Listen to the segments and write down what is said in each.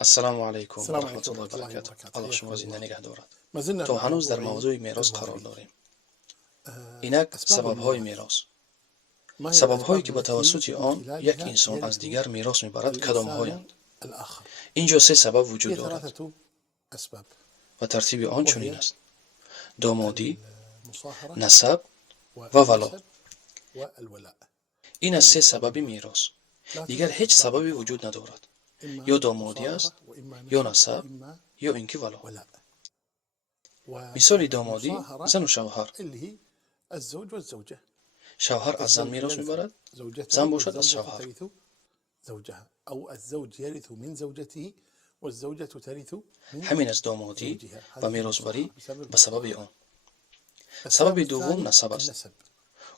السلام علیکم و السلام رحمت علیکم الله و و رحمت الله و برکاته. برکاته. الله شما حیاکم زنده الله. نگه دارد. ما زلنا تو مع هنوز در موضوع موضوع میراث قرار الوارث. داریم. اینک أسباب سبب‌های الميراث. میراث. ما هي سبب‌هایی الأسباب که با التي توسط من آن یک خلالها انسان از يرث دیگر میراث میبرد الإنسان کدام‌هایند؟ الآخر؟ اینجا سه سبب وجود هي دارد 3 أسباب، و ترتیب آن چنین وهي است: دامادی، المصاهرة نسب و ولا. والنسب والولاء. این از سه سبب میراث. لا دیگر توجد هیچ أسباب سببی أخرى، وجود ندارد. إما یا دامادی مصاهرة است، وإما یا نسب نسب، وإما یا اینکه ولا. ولاء. مثال دامادی والمصاهرة زن و شوهر. اللي هي الزوج والزوجة. شوهر از زن الزوج میراث يرث میبرد، زوجته زن باشد از والزوجة شوهر. ترث زوجها، أو الزوج يرث من زوجته والزوجة ترث من همین از دامادی زوجها. و میراثبری به سبب آن. السبب سبب دوم الثاني نسب است. النسب.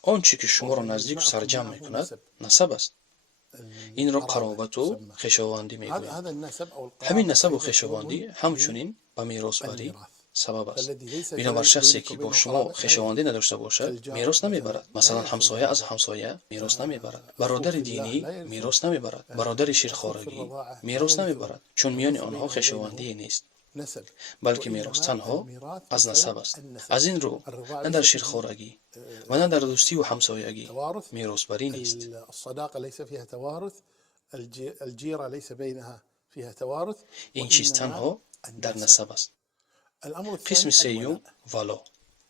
آنچه که شما را وهو نزدیک و يجمعكم سرجم معه میکند نسب. نسب است. این را القرابة قرابت و تسمى. خویشاوندی هذا میگویند. النسب أو همین القرابة نسب و أيضا خویشاوندی سبب همچنین به میراثبری للميراث. سبب است. فالذي ليس بنابر شخصی بينك که با وبينه شما قرابة لا خویشاوندی يرث. نداشته باشد كالجار میراث مثلا نمیبرد. لا مثلا يرث همسایه از القرابة. همسایه میراث نمیبرد. أخوك برادر في الله لا دینی يرث. میراث نمیبرد. برادر أخوك في شیرخوارگی الرضاعة لا میراث يرث. نمیبرد، چون میان وليس آنها بينه خویشاوندی وبينه نیست، نسب، بلکه میراث وإنما تنها الميراث از بسبب نسب است. النسب. از این رو الرضاعة نه در ليس فيه شیرخوارگی و نه در دوستی و همسایگی توارث. میراثبری نیست. الصداقة ليس فيها توارث. الجيرة ليس بينها فيها توارث. این چیز وإنما تنها در النسب. نسب است. الأمر قسم الثاني سیوم الولاء، ولا،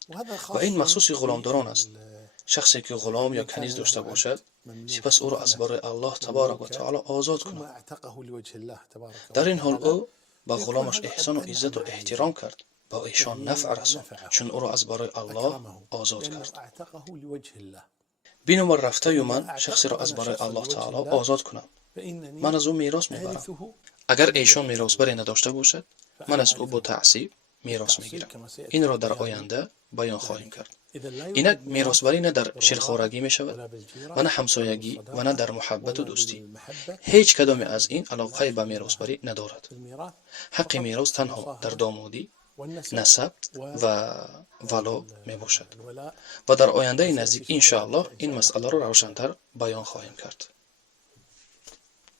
وهذا و خاص این مخصوص غلامداران است. بال- شخصی که غلام یا من كان کنیز داشته له باشد، عبد مملوك سپس او را از وكان برای الله تبارک و مملوكا تعالی آزاد ثم کند. اعتقه لوجه الله تبارك در این حال وتعالى، او به فيكون غلامش هذا احسان و قد عزت و أنعم عليه، احترام کرد، با ایشان يعني نفع رساند، نفعه، چون او را از برای الله أكرمه، آزاد لأنه کرد. اعتقه لوجه الله. بینومر رفته فإذا من شخصی را أعتقت از أنا برای شخصا الله لوجه تعالی الله آزاد کنم، فإنني من از او میراث میبرم. أرثه اگر كما ایشان يرثني. میراثبری نداشته باشد، من از او با تعصیب میراث میگیرم. این را در آینده بیان خواهیم کرد. إذا لا اینک يوجد میراثبری نه در بالرضاعة شیرخوارگی می شود ولا بالجيرة و نه ولا همسایگی و نه بالصداقة در محبت و ولا دوستی. بالمحبة. هیچ کدام از این علاقه به میراثبری ندارد. الميراث حق فقط میراث تنها در المصاهرة دامادی، والنسب نسب و ولا می باشد الولاء. و در آینده وسيأتي نزدیک شرح ذلك انشاءالله إن این شاء الله. مسئله را روشن‌تر بیان خواهیم کرد.